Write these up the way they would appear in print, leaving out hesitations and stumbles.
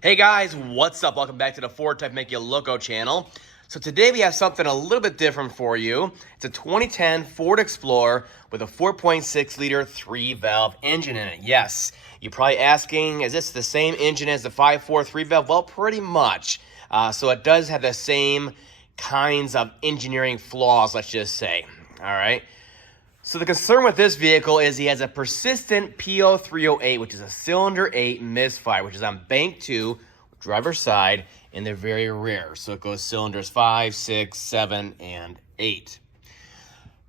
Hey guys, what's up? Welcome back to the FordTechMakuloco channel. So today we have something a little bit different for you. It's a 2010 Ford Explorer with a 4.6 liter 3-valve engine in it. Yes, you're probably asking, is this the same engine as the 5.4 3-valve? Well, pretty much. So it does have the same kinds of engineering flaws, let's just say. All right. So the concern with this vehicle is he has a persistent P0308, which is a cylinder 8 misfire, which is on bank 2, driver's side, and they're very rare. So it goes cylinders 5, 6, 7, and 8.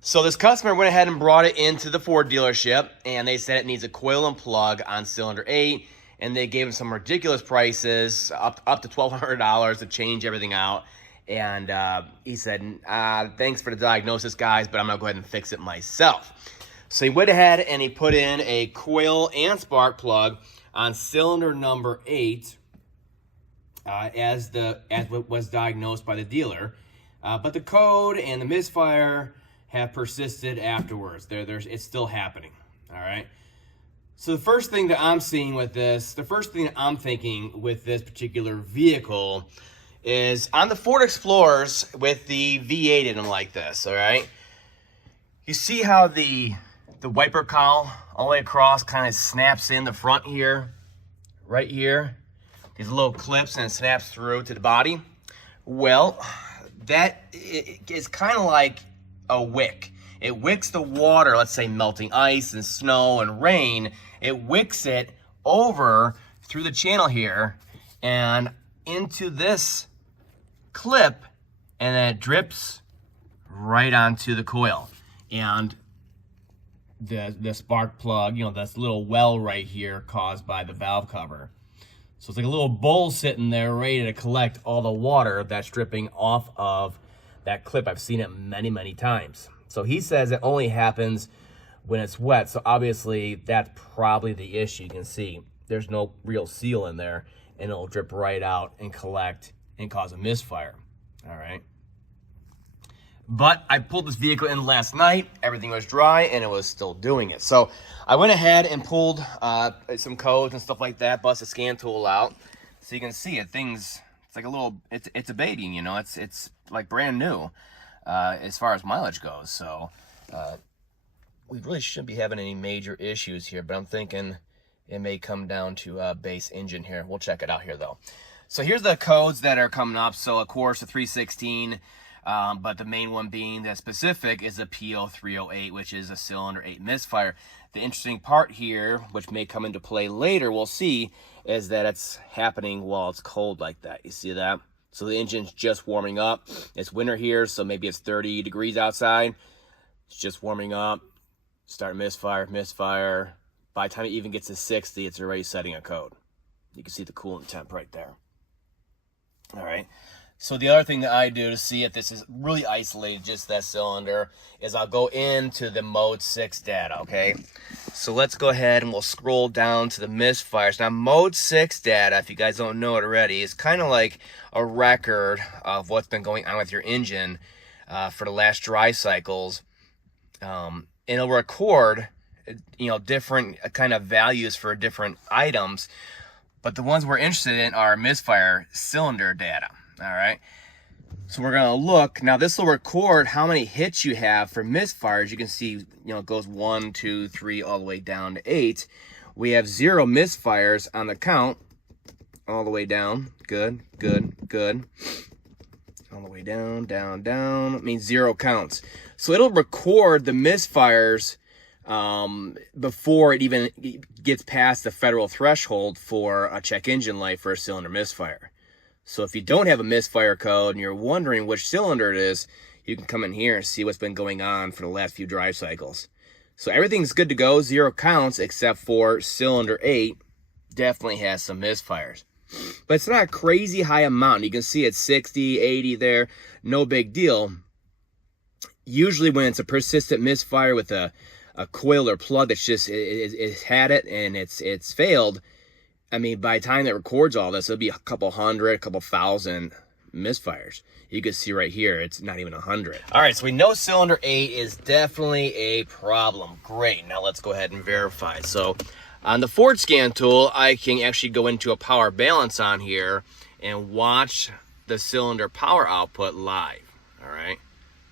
So this customer went ahead and brought it into the Ford dealership, and they said it needs a coil and plug on cylinder 8, and they gave him some ridiculous prices, up to $1,200 to change everything out. And he said, thanks for the diagnosis, guys, but I'm going to go ahead and fix it myself. So he went ahead and he put in a coil and spark plug on cylinder number 8 as what was diagnosed by the dealer. But the code and the misfire have persisted afterwards. It's still happening, all right? So the first thing that I'm seeing with this, the first thing that I'm thinking with this particular vehicle is on the Ford Explorers with the V8 in them like this, all right? You see how the wiper cowl all the way across kind of snaps in the front here, right here? These little clips, and it snaps through to the body. Well, that is kind of like a wick. It wicks the water, let's say melting ice and snow and rain. It wicks it over through the channel here and into this clip, and then it drips right onto the coil. And the spark plug, you know, this little well right here caused by the valve cover. So it's like a little bowl sitting there ready to collect all the water that's dripping off of that clip. I've seen it many, many times. So he says it only happens when it's wet. So obviously that's probably the issue. You can see there's no real seal in there, and it'll drip right out and collect and cause a misfire, all right? But I pulled this vehicle in last night, everything was dry, and it was still doing it. So I went ahead and pulled some codes and stuff like that, bust a scan tool out, so you can see it. It's like a little, it's a baby, you know, it's like brand new as far as mileage goes. So we really shouldn't be having any major issues here, but I'm thinking it may come down to base engine here. We'll check it out here though. So here's the codes that are coming up. So of course the 316, but the main one being the specific is the P0308, which is a cylinder 8 misfire. The interesting part here, which may come into play later, we'll see, is that it's happening while it's cold like that. You see that? So the engine's just warming up. It's winter here, so maybe it's 30 degrees outside. It's just warming up. Start misfire. By the time it even gets to 60, it's already setting a code. You can see the coolant temp right there. All right, so the other thing that I do to see if this is really isolated, just that cylinder, is I'll go into the mode 6 data, okay? So let's go ahead and we'll scroll down to the misfires. Now, mode 6 data, if you guys don't know it already, is kind of like a record of what's been going on with your engine for the last dry cycles. And it'll record, you know, different kind of values for different items. But the ones we're interested in are misfire cylinder data, all right? So we're gonna look, now this will record how many hits you have for misfires. You can see, you know, it goes 1, 2, 3, all the way down to 8. We have 0 misfires on the count, all the way down, good. All the way down, it means 0 counts. So it'll record the misfires before it even gets past the federal threshold for a check engine light for a cylinder misfire. So if you don't have a misfire code and you're wondering which cylinder it is, you can come in here and see what's been going on for the last few drive cycles. So everything's good to go, 0 counts, except for cylinder 8 definitely has some misfires. But it's not a crazy high amount. You can see it's 60, 80 there, no big deal. Usually when it's a persistent misfire with a coil or plug that's just it's had it and it's failed, I mean, by the time it records all this, it'll be a couple hundred, a couple thousand misfires. You can see right here, it's not even 100. All right, so we know cylinder 8 is definitely a problem. Great, now let's go ahead and verify. So On the Forscan tool, I can actually go into a power balance on here and watch the cylinder power output live. All right,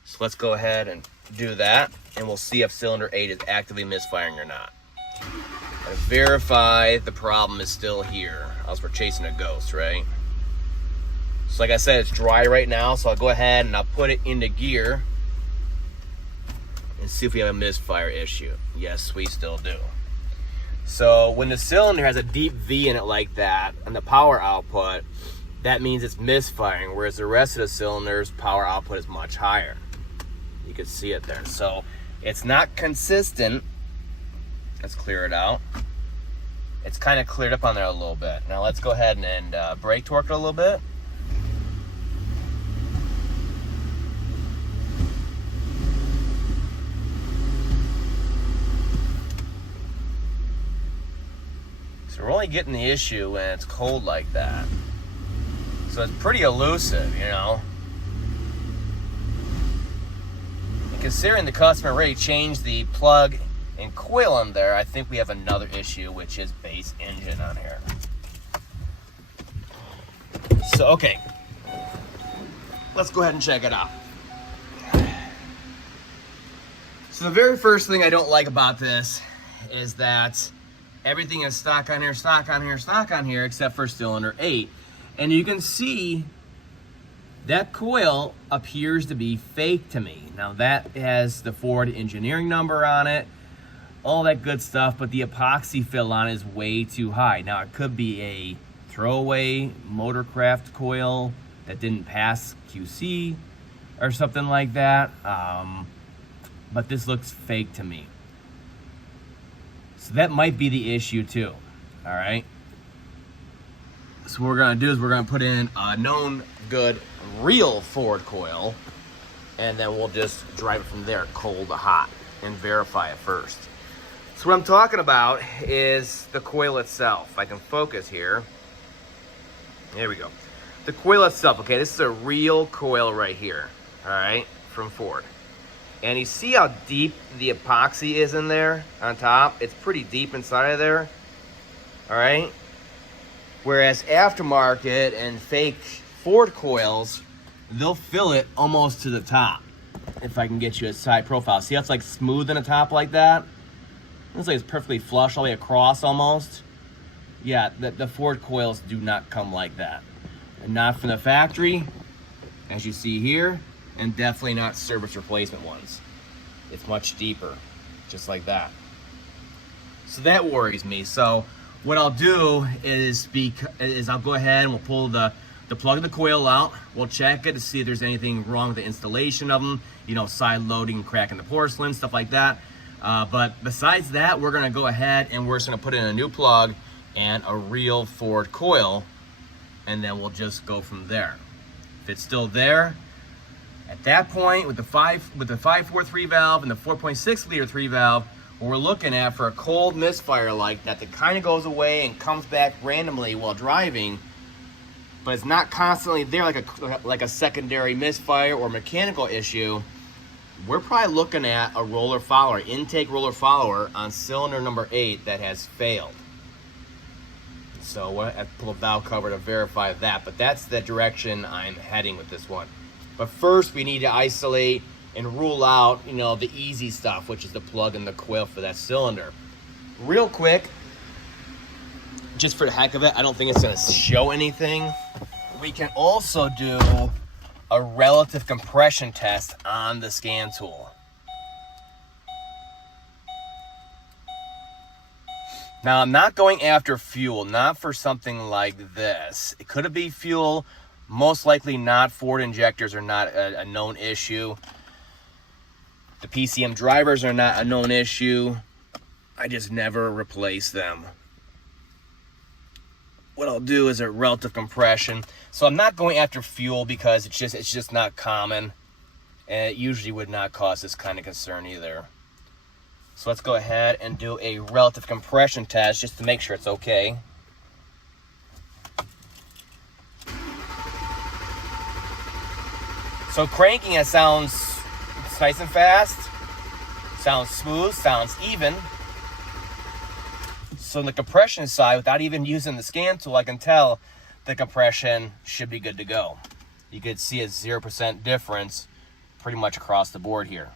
so let's go ahead and do that, and we'll see if cylinder 8 is actively misfiring or not. And verify the problem is still here, else we're chasing a ghost, right? So like I said, it's dry right now, so I'll go ahead and I'll put it into gear and see if we have a misfire issue. Yes, we still do. So when the cylinder has a deep V in it like that, and the power output, that means it's misfiring, whereas the rest of the cylinder's power output is much higher. You can see it there. So it's not consistent. Let's clear it out. It's kind of cleared up on there a little bit. Now let's go ahead and brake torque it a little bit. So we're only getting the issue when it's cold like that. So it's pretty elusive, you know. And considering the customer already changed the plug and coil in there, I think we have another issue, which is base engine on here. So, okay. Let's go ahead and check it out. So the very first thing I don't like about this is that everything is stock on here, stock on here, stock on here, except for cylinder 8. And you can see that coil appears to be fake to me. Now that has the Ford engineering number on it, all that good stuff, but the epoxy fill on it is way too high. Now it could be a throwaway Motorcraft coil that didn't pass QC or something like that, but this looks fake to me. So that might be the issue too, all right? So what we're gonna do is we're gonna put in a known good real Ford coil, and then we'll just drive it from there, cold to hot, and verify it first. So what I'm talking about is the coil itself. If I can focus here. There we go. The coil itself, okay, this is a real coil right here, all right, from Ford. And you see how deep the epoxy is in there on top? It's pretty deep inside of there, all right? Whereas aftermarket and fake Ford coils, they'll fill it almost to the top. If I can get you a side profile. See how it's like smooth in the top like that? Looks like it's perfectly flush all the way across almost. Yeah, the Ford coils do not come like that. And not from the factory, as you see here, and definitely not service replacement ones. It's much deeper, just like that. So that worries me. So what I'll do is I'll go ahead and we'll pull the plug of the coil out. We'll check it to see if there's anything wrong with the installation of them, you know, side loading, cracking the porcelain, stuff like that. But besides that, we're gonna go ahead and we're just gonna put in a new plug and a real Ford coil, and then we'll just go from there. If it's still there, at that point, with the 543 valve and the 4.6 liter 3 valve, what we're looking at for a cold misfire like that kind of goes away and comes back randomly while driving, but it's not constantly there like a secondary misfire or mechanical issue, we're probably looking at a roller follower, intake roller follower on cylinder number 8 that has failed. So we'll have to pull a valve cover to verify that, but that's the direction I'm heading with this one. But first we need to isolate and rule out, you know, the easy stuff, which is the plug and the coil for that cylinder. Real quick, just for the heck of it, I don't think it's gonna show anything. We can also do a relative compression test on the scan tool. Now, I'm not going after fuel, not for something like this. It could be fuel, most likely not. Ford injectors are not a known issue. The PCM drivers are not a known issue. I just never replace them. What I'll do is a relative compression. So I'm not going after fuel because it's just not common, and it usually would not cause this kind of concern either. So let's go ahead and do a relative compression test just to make sure it's okay. So cranking it sounds nice and fast, sounds smooth, sounds even. So on the compression side, without even using the scan tool, I can tell the compression should be good to go. You could see a 0% difference pretty much across the board here.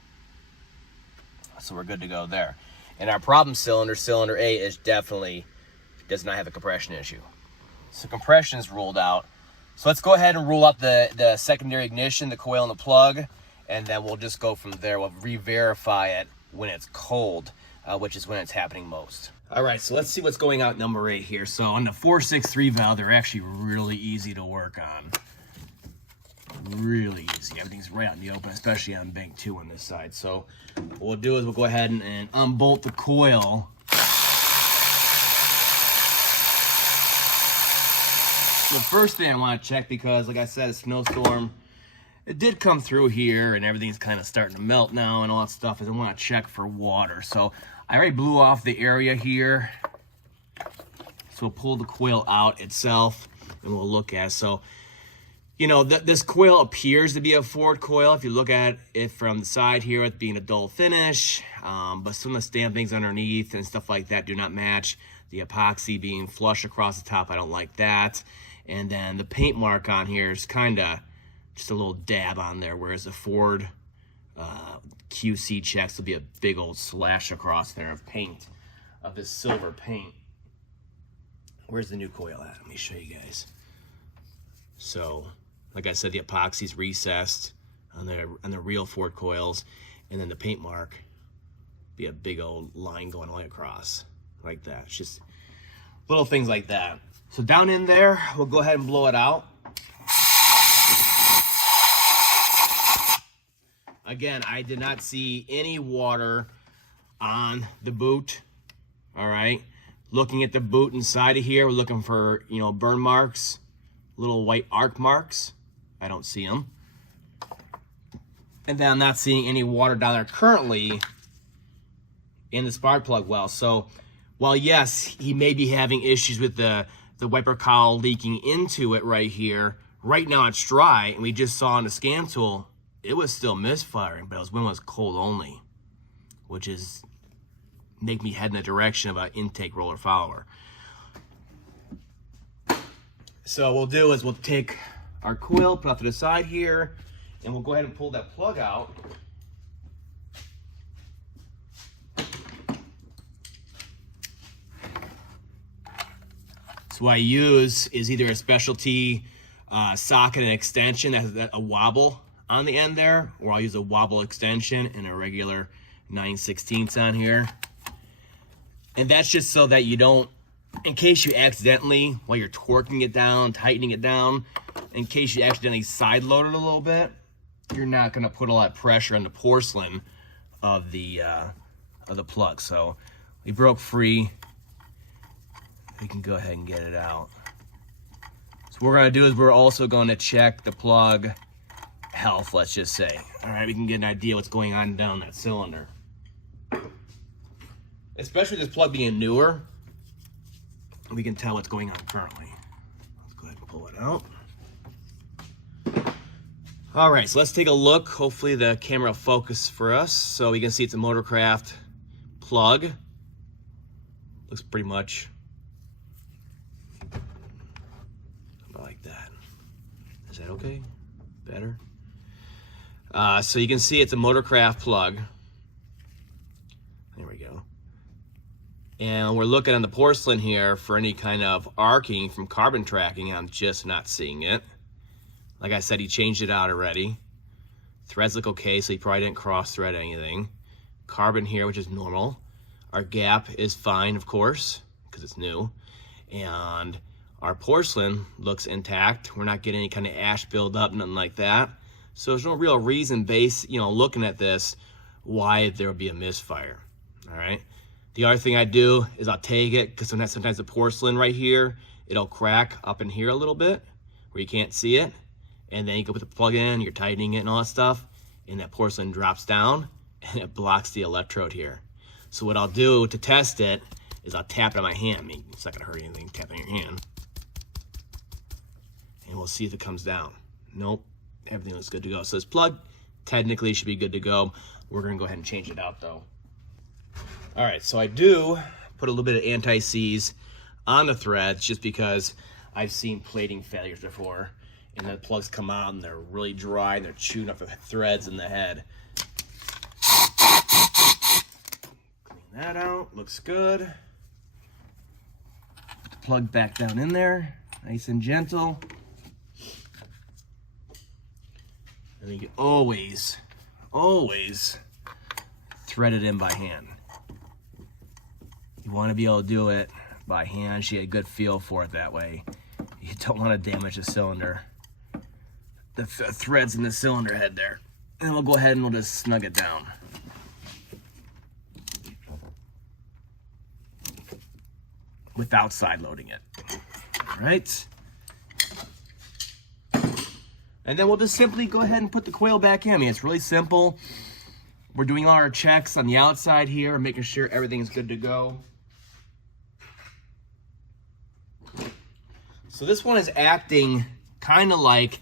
So we're good to go there. And our problem cylinder, cylinder A, is definitely does not have a compression issue. So compression is ruled out. So let's go ahead and rule out the secondary ignition, the coil and the plug, and then we'll just go from there. We'll re-verify it when it's cold, which is when it's happening most. All right, so let's see what's going out number 8 here. So on the 463 valve, they're actually really easy to work on. Really easy. Everything's right out in the open, especially on bank 2 on this side. So what we'll do is we'll go ahead and unbolt the coil. The first thing I want to check, because like I said, a snowstorm, it did come through here and everything's kind of starting to melt now and all that stuff, is I want to check for water. So I already blew off the area here. So we'll pull the coil out itself and we'll look at it. So, you know, this coil appears to be a Ford coil if you look at it from the side here, it being a dull finish, but some of the stampings underneath and stuff like that do not match. The epoxy being flush across the top, I don't like that. And then the paint mark on here is kind of just a little dab on there, whereas the Ford QC checks will be a big old slash across there of paint, of this silver paint. Where's the new coil at? Let me show you guys. So, like I said, the epoxy's recessed on the real Ford coils, and then the paint mark be a big old line going all the way across, like that. It's just little things like that. So down in there, we'll go ahead and blow it out. Again, I did not see any water on the boot. All right. Looking at the boot inside of here, we're looking for, you know, burn marks, little white arc marks. I don't see them. And then I'm not seeing any water down there currently in the spark plug well. So while yes, he may be having issues with the wiper cowl leaking into it right here, right now it's dry, and we just saw on the scan tool, it was still misfiring, but it was when it was cold only, which is make me head in the direction of an intake roller follower. So what we'll do is we'll take our coil, put it off to the side here, and we'll go ahead and pull that plug out. So what I use is either a specialty socket and extension that has a wobble on the end there, or I'll use a wobble extension and a regular 9/16 on here. And that's just so that you don't, in case you accidentally, while you're torquing it down, tightening it down, in case you accidentally side load it a little bit, you're not gonna put a lot of pressure on the porcelain of the plug. So we broke free. We can go ahead and get it out. So what we're gonna do is we're also gonna check the plug health, let's just say. All right, we can get an idea what's going on down that cylinder. Especially this plug being newer, we can tell what's going on currently. Let's go ahead and pull it out. All right, so let's take a look. Hopefully the camera will focus for us. So we can see it's a Motorcraft plug. Looks pretty much like that. Is that okay? Better? So you can see it's a Motorcraft plug. There we go. And we're looking on the porcelain here for any kind of arcing from carbon tracking. I'm just not seeing it. Like I said, he changed it out already. Threads look okay, so he probably didn't cross thread anything. Carbon here, which is normal. Our gap is fine, of course, because it's new. And our porcelain looks intact. We're not getting any kind of ash buildup, nothing like that. So there's no real reason looking at this, why there would be a misfire, all right? The other thing I do is I'll take it, because sometimes the porcelain right here, it'll crack up in here a little bit, where you can't see it. And then you go put the plug in, you're tightening it and all that stuff, and that porcelain drops down, and it blocks the electrode here. So what I'll do to test it is I'll tap it on my hand. I mean, it's not gonna hurt anything, tap it on your hand. And we'll see if it comes down. Nope, everything looks good to go. So this plug technically should be good to go. We're gonna go ahead and change it out though. All right, so I do put a little bit of anti-seize on the threads just because I've seen plating failures before, and the plugs come out and they're really dry and they're chewing up the threads in the head. Clean that out, looks good. Put the plug back down in there, nice and gentle. And you can always thread it in by hand. You want to be able to do it by hand so you get a good feel for it that way. You don't want to damage the cylinder. The threads in the cylinder head there. And then we'll go ahead and we'll just snug it down. Without side loading it. All right. And then we'll just simply go ahead and put the coil back in. I mean, it's really simple. We're doing all our checks on the outside here, making sure everything's good to go. So this one is acting kind of like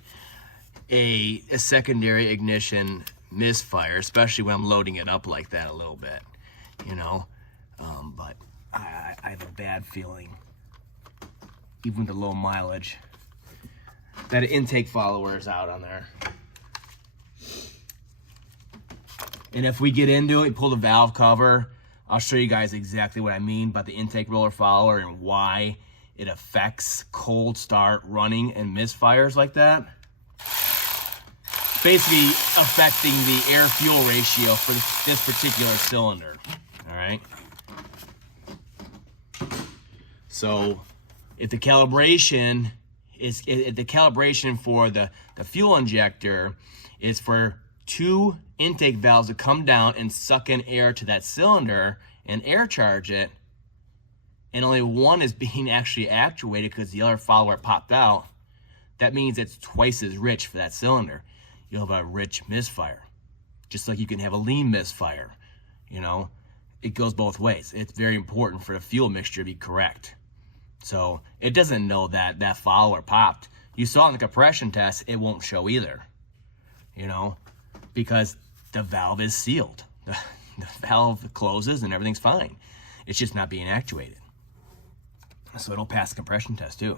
a secondary ignition misfire, especially when I'm loading it up like that a little bit, you know. But I have a bad feeling, even with the low mileage, that an intake follower is out on there. And if we get into it and pull the valve cover, I'll show you guys exactly what I mean about the intake roller follower and why it affects cold start running and misfires like that. Basically affecting the air-fuel ratio for this particular cylinder, all right? So if the calibration for the fuel injector is for 2 intake valves to come down and suck in air to that cylinder and air charge it, and only one is being actually actuated because the other follower popped out, that means it's twice as rich for that cylinder. You'll have a rich misfire. Just like you can have a lean misfire, you know? It goes both ways. It's very important for the fuel mixture to be correct. So it doesn't know that that follower popped. You saw in the compression test, it won't show either, you know, because the valve is sealed. The valve closes and everything's fine. It's just not being actuated. So it'll pass the compression test too.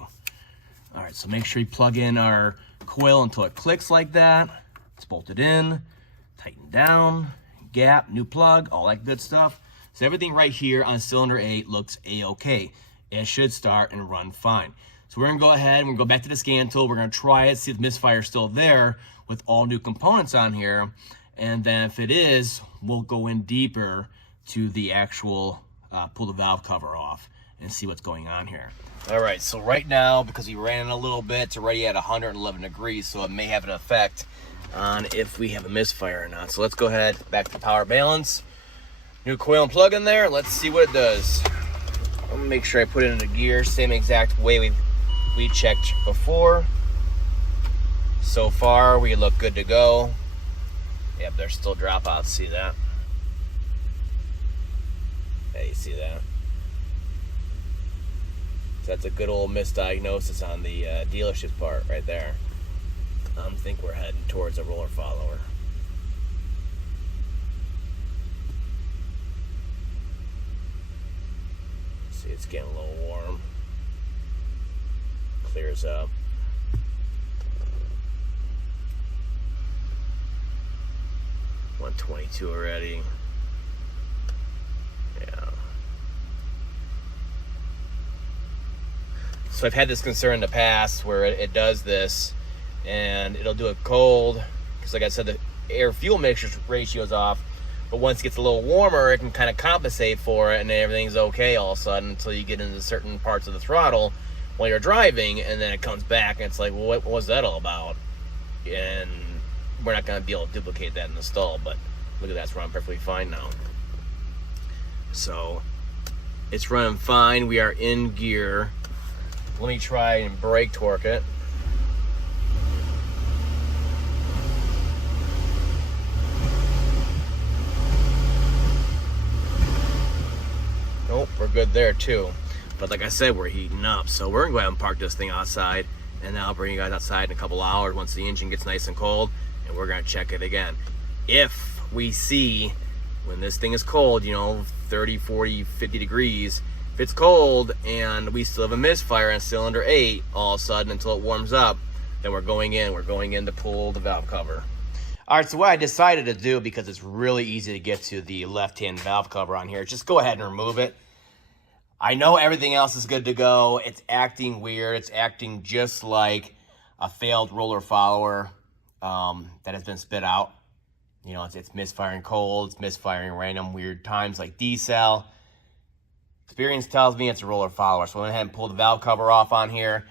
All right, so make sure you plug in our coil until it clicks like that. It's bolted in, tighten down, gap, new plug, all that good stuff. So everything right here on cylinder 8 looks a-okay. It should start and run fine. So we're gonna go ahead and we're gonna go back to the scan tool. We're gonna try it, see if the misfire is still there with all new components on here. And then if it is, we'll go in deeper to the actual pull the valve cover off and see what's going on here. All right, so right now, because we ran it a little bit, it's already at 111 degrees, so it may have an effect on if we have a misfire or not. So let's go ahead, back to power balance. New coil and plug in there, let's see what it does. I'm gonna make sure I put it in a gear, same exact way we checked before. So far, we look good to go. Yep, there's still dropouts, see that? Yeah, you see that? So that's a good old misdiagnosis on the dealership part right there. I think we're heading towards a roller follower. See, it's getting a little warm. Clears up. $122 already. Yeah. So I've had this concern in the past where it does this and it'll do it cold because, like I said, the air fuel mixture ratio is off, but once it gets a little warmer it can kind of compensate for it and everything's okay all of a sudden until you get into certain parts of the throttle while you're driving, and then it comes back and it's like, well, what was that all about? And we're not going to be able to duplicate that in the stall, but look at that, it's running perfectly fine now. So it's running fine. We are in gear. Let me try and brake torque it. Nope, we're good there too. But like I said, we're heating up. So we're gonna go ahead and park this thing outside, and then I'll bring you guys outside in a couple hours once the engine gets nice and cold, and we're gonna check it again. If we see when this thing is cold, you know, 30, 40, 50 degrees, If it's cold and we still have a misfire in cylinder 8, all of a sudden until it warms up, then we're going in to pull the valve cover. All right, so what I decided to do, because it's really easy to get to the left-hand valve cover on here, just go ahead and remove it. I know everything else is good to go. It's acting weird. It's acting just like a failed roller follower that has been spit out. You know, it's misfiring cold, it's misfiring random weird times like decel. Experience tells me it's a roller follower. So I went ahead and pulled the valve cover off on here.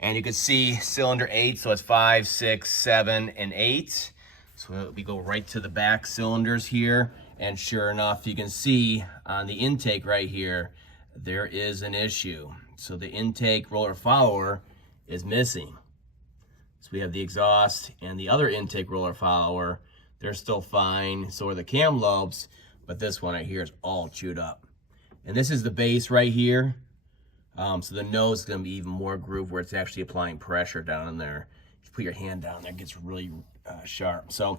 And you can see cylinder 8, so it's 5, 6, 7, and 8. So we go right to the back cylinders here. And sure enough, you can see on the intake right here, there is an issue. So the intake roller follower is missing. So we have the exhaust and the other intake roller follower. They're still fine. So are the cam lobes, but this one right here is all chewed up. And this is the base right here. So the nose is going to be even more grooved where it's actually applying pressure down in there. You put your hand down there, it gets really sharp. So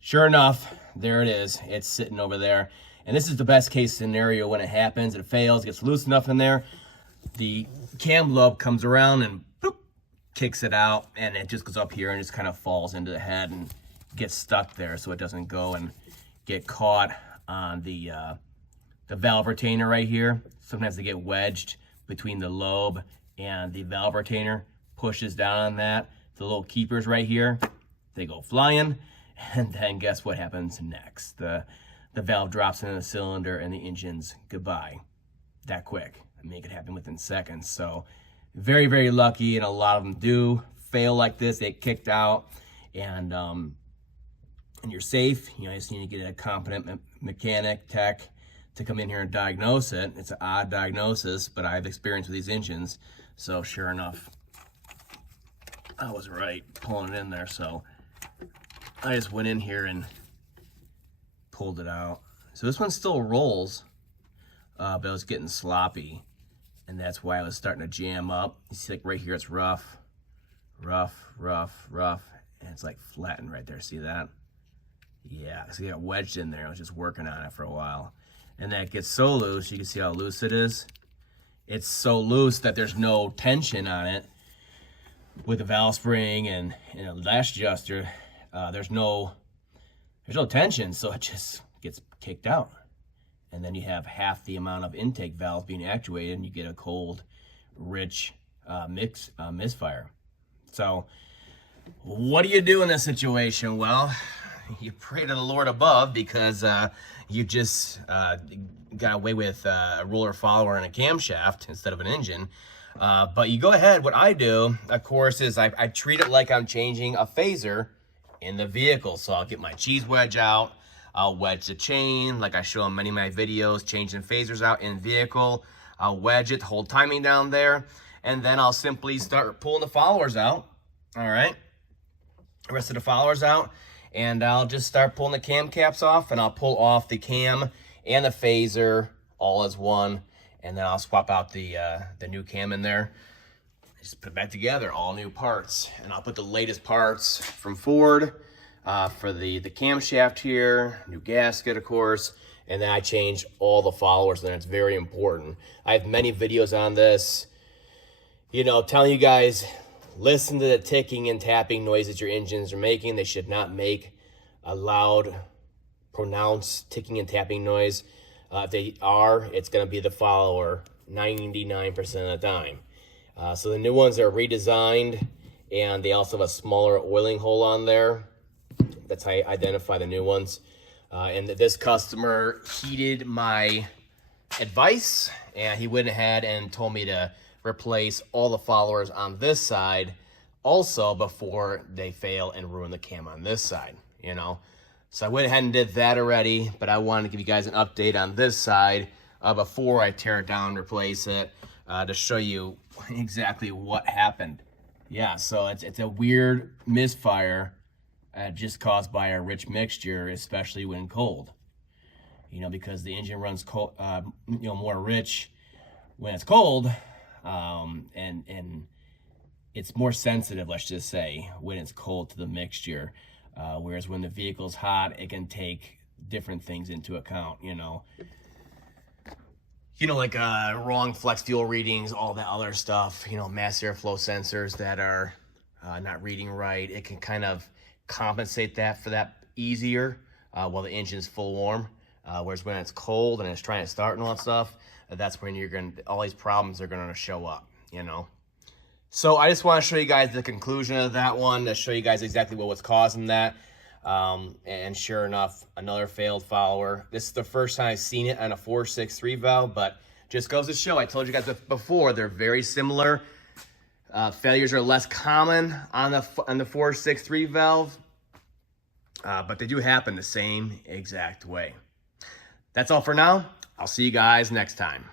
sure enough, there it is. It's sitting over there. And this is the best case scenario when it happens. It fails, gets loose enough in there. The cam lobe comes around and boop, kicks it out. And it just goes up here and just kind of falls into the head and gets stuck there so it doesn't go and get caught on the valve retainer right here. Sometimes they get wedged between the lobe and the valve retainer, pushes down on that. The little keepers right here, they go flying. And then guess what happens next? The valve drops into the cylinder and the engine's goodbye. That quick. I mean, it could happen within seconds. So very, very lucky, and a lot of them do fail like this. They get kicked out, and you're safe. You know, you just need to get a competent mechanic, tech, to come in here and diagnose it. It's an odd diagnosis, but I have experience with these engines. So sure enough, I was right pulling it in there. So I just went in here and pulled it out. So this one still rolls, but it was getting sloppy, and that's why I was starting to jam up. You see, like right here, it's rough, rough, rough, rough, and it's like flattened right there. See that? Yeah, so you got wedged in there. I was just working on it for a while, and that gets so loose. You can see how loose it is. It's so loose that there's no tension on it. With the valve spring and a lash adjuster, there's no tension, so it just gets kicked out. And then you have half the amount of intake valves being actuated, and you get a cold, rich misfire. So what do you do in this situation? Well, you pray to the Lord above, because you just got away with a roller follower and a camshaft instead of an engine. But you go ahead. What I do, of course, is I treat it like I'm changing a phaser in the vehicle. So I'll get my cheese wedge out. I'll wedge the chain like I show in many of my videos, changing phasers out in vehicle. I'll wedge it, hold timing down there, and then I'll simply start pulling the followers out. All right, the rest of the followers out, and I'll just start pulling the cam caps off, and I'll pull off the cam and the phaser all as one, and then I'll swap out the new cam in there. Just put it back together, all new parts, and I'll put the latest parts from Ford for the camshaft here, new gasket, of course, and then I change all the followers, and it's very important. I have many videos on this, you know, telling you guys, listen to the ticking and tapping noises your engines are making. They should not make a loud, pronounced ticking and tapping noise. If they are, it's going to be the follower 99% of the time. So the new ones are redesigned, and they also have a smaller oiling hole on there. That's how I identify the new ones. And this customer heeded my advice, and he went ahead and told me to replace all the followers on this side also before they fail and ruin the cam on this side, you know. So I went ahead and did that already, but I wanted to give you guys an update on this side before I tear it down and replace it to show you exactly what happened. Yeah, so it's a weird misfire just caused by a rich mixture, especially when cold. You know, because the engine runs cold, you know, more rich when it's cold, and it's more sensitive, let's just say, when it's cold to the mixture. Whereas when the vehicle's hot, it can take different things into account, you know. you know, like wrong flex fuel readings, all that other stuff, you know, mass airflow sensors that are not reading right. It can kind of compensate that for that easier while the engine's full warm. Whereas when it's cold and it's trying to start and all that stuff, that's when all these problems are gonna show up, you know. So I just want to show you guys the conclusion of that one, to show you guys exactly what was causing that. And sure enough, another failed follower. This is the first time I've seen it on a 463 valve, but just goes to show, I told you guys before, they're very similar. Failures are less common on the 463 valve, but they do happen the same exact way. That's all for now. I'll see you guys next time.